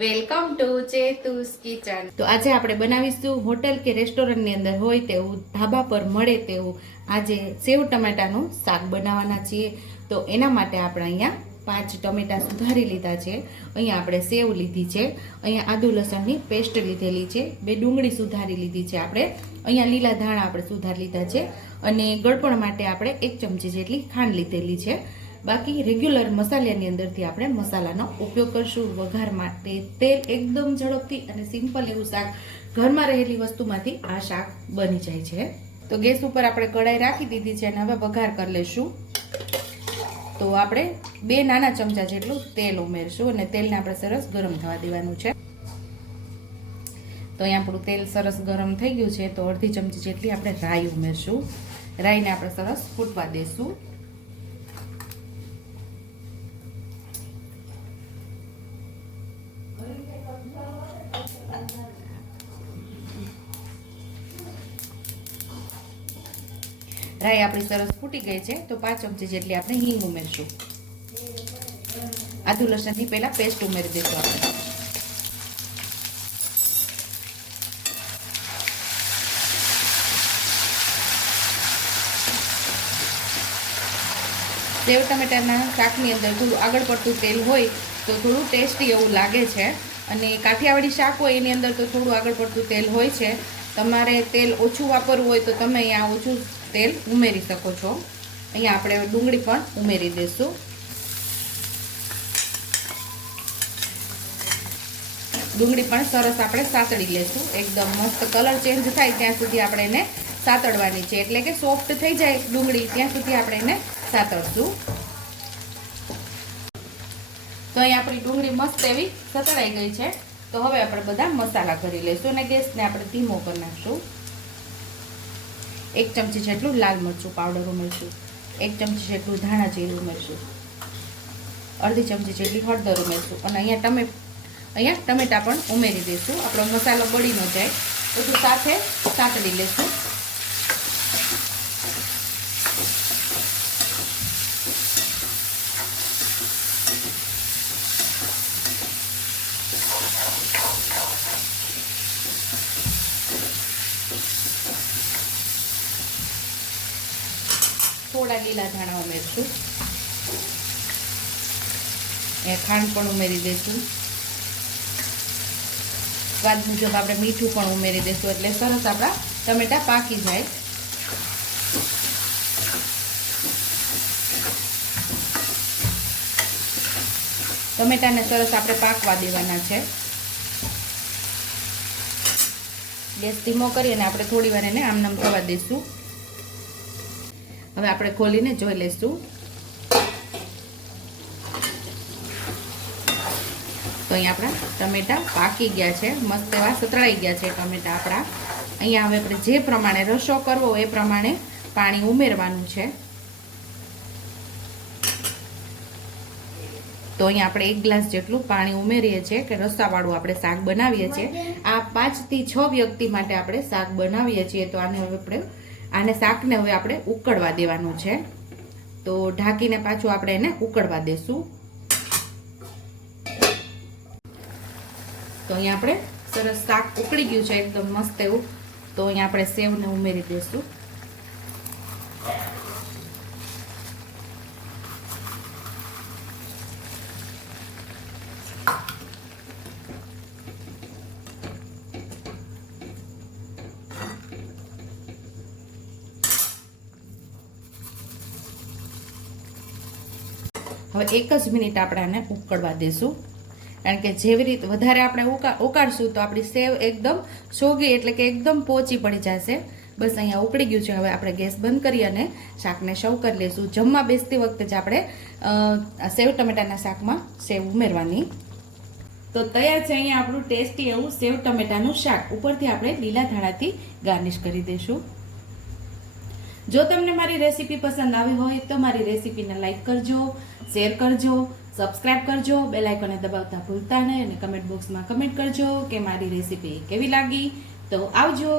Welcome to ચેતુસ kitchen. તો આજે આપણે બનાવીશું હોટલ કે રેસ્ટોરન્ટની અંદર હોય તેવું, ધાબા પર મળે તેવું આજે સેવ ટમેટાનું શાક બનાવવાના છીએ। તો એના માટે આપણે અહીંયા 5 ટમેટા સુધારી લીધા છે, અહીંયા આપણે સેવ લીધી છે, અહીંયા આદુ લસણની પેસ્ટ લીધેલી છે, 2 ડુંગળી સુધારી લીધી છે આપણે, અહીંયા લીલા ધાણા આપણે સુધારી લીધા છે અને ગળપણ માટે આપણે 1 ચમચી જેટલી ખાંડ લીધેલી છે। બાકી રેગ્યુલર મસાલાની અંદરથી આપણે મસાલાનો ઉપયોગ કરશું। વઘાર માટે તેલ એકદમ ઝડપથી અને સિમ્પલ એવું શાક, ઘરમાં રહેલી વસ્તુમાંથી આ શાક બની જાય છે। તો ગેસ ઉપર આપણે કઢાઈ રાખી દીધી છે અને હવે વઘાર કરી લઈશું। તો આપણે 2 નાના ચમચા જેટલું તેલ ઉમેરશું અને તેલને આપણે સરસ ગરમ થવા દેવાનું છે। તો અહીંયા આપણું તેલ સરસ ગરમ થઈ ગયું છે, તો અડધી ચમચી જેટલી આપણે રાઈ ઉમેરશું। રાઈને આપણે સરસ ફૂટવા દેશું। રાઈ આપણી સરસ ફૂટી ગઈ છે, તો 5 ચમચી જેટલી આપણે હિંગ ઉમેરશું। આદુ લસણની પહેલા પેસ્ટ ઉમેરી દઈશું આપણે। સેવ ટમેટાના શાકની અંદર થોડું આગળ પડતું તેલ હોય તો થોડું ટેસ્ટી એવું લાગે છે, અને કાઠિયાવાડી શાક હોય એની અંદર તો થોડું આગળ પડતું તેલ હોય છે। તમારે તેલ ઓછું વાપરવું હોય તો તમે અહીંયા ઓછું તેલ ઉમેરી શકો છો। અહીંયા આપણે ડુંગળી પણ ઉમેરી દઈશું। ડુંગળી પણ સરસ આપણે સાતળી લેશું, એકદમ મસ્ત કલર ચેન્જ થાય ત્યાં સુધી આપણે એને સાતળવાની છે, એટલે કે સોફ્ટ થઈ જાય ડુંગળી ત્યાં સુધી આપણે એને સાતળશું। તો અહીં આપણી ડુંગળી મસ્ત એવી સતળાઈ ગઈ છે, તો હવે આપણે બધા મસાલા કરી લઈશું અને ગેસને આપણે ધીમો કરી નાખશું। 1 ચમચી જેટલું લાલ મરચું પાવડર ઉમેરશું, 1 ચમચી જેટલું ધાણા જીરું ઉમેરશું, અડધી ચમચી જેટલી હળદર ઉમેરશું અને અહીંયા ટમેટા પણ ઉમેરી દઈશું। આપણો મસાલો બળી ન જાય, બધું સાથે સાતળી લઈશું। થોડા લીલા ધાણા ઉમેરશું, ખાંડ પણ ઉમેરી દઈશું, સ્વાદ મુજબ આપણે મીઠું પણ ઉમેરી દઈશું, એટલે સરસ આપણા ટમેટા પાકી જાય। ટમેટાને સરસ આપણે પાકવા દેવાના છે। ગેસ ધીમો કરી અને આપણે થોડી વાર એને આમનામ થવા દઈશું। હવે આપણે ખોલીને જોઈ લઈશું। તો અહીંયા આપણા ટમેટા પાકી ગયા છે, મસ્ત એવા સતળાઈ ગયા છે ટમેટા આપણા। અહીંયા હવે આપણે જે પ્રમાણે રસો કરવો એ પ્રમાણે પાણી ઉમેરવાનું છે। તો અહીંયા આપણે 1 ગ્લાસ જેટલું પાણી ઉમેરીએ છીએ કે રસાવાળું આપણે શાક બનાવીએ છીએ। આ 5 થી 6 વ્યક્તિ માટે આપણે શાક બનાવીએ છીએ। તો આને શાકને હવે આપણે ઉકળવા દેવાનું છે, તો ઢાંકીને પાછું આપણે એને ઉકળવા દેશું। તો અહીંયા આપણે સરસ શાક ઉકળી ગયું છે એકદમ મસ્ત એવું, તો અહીંયા આપણે સેવને ઉમેરી દઈશું। હવે 1 જ મિનિટ આપણે આને ઉકળવા દેશું, કારણ કે જેવી રીતે વધારે આપણે ઉકાળશું તો આપણી સેવ એકદમ સોગી એટલે કે એકદમ પોચી પડી જશે। બસ અહીંયા ઉકળી ગયું છે, હવે આપણે ગેસ બંધ કરી અને શાકને સર્વ કરી લઈશું। જમવા બેસતી વખતે જ આપણે સેવ ટમેટાના શાકમાં સેવ ઉમેરવાની। તો તૈયાર છે અહીંયા આપણું ટેસ્ટી એવું સેવ ટમેટાનું શાક। ઉપરથી આપણે લીલા ધાણાથી ગાર્નિશ કરી દઈશું। જો તમને મારી રેસીપી પસંદ આવી હોય તો મારી રેસીપીને લાઈક કરજો, શેર કરજો, સબસ્ક્રાઇબ કરજો, બેલ આઇકોનને દબાવતા ભૂલતા નહીં અને કમેન્ટ બોક્સમાં કમેન્ટ કરજો કે મારી રેસીપી કેવી લાગી। તો આવજો।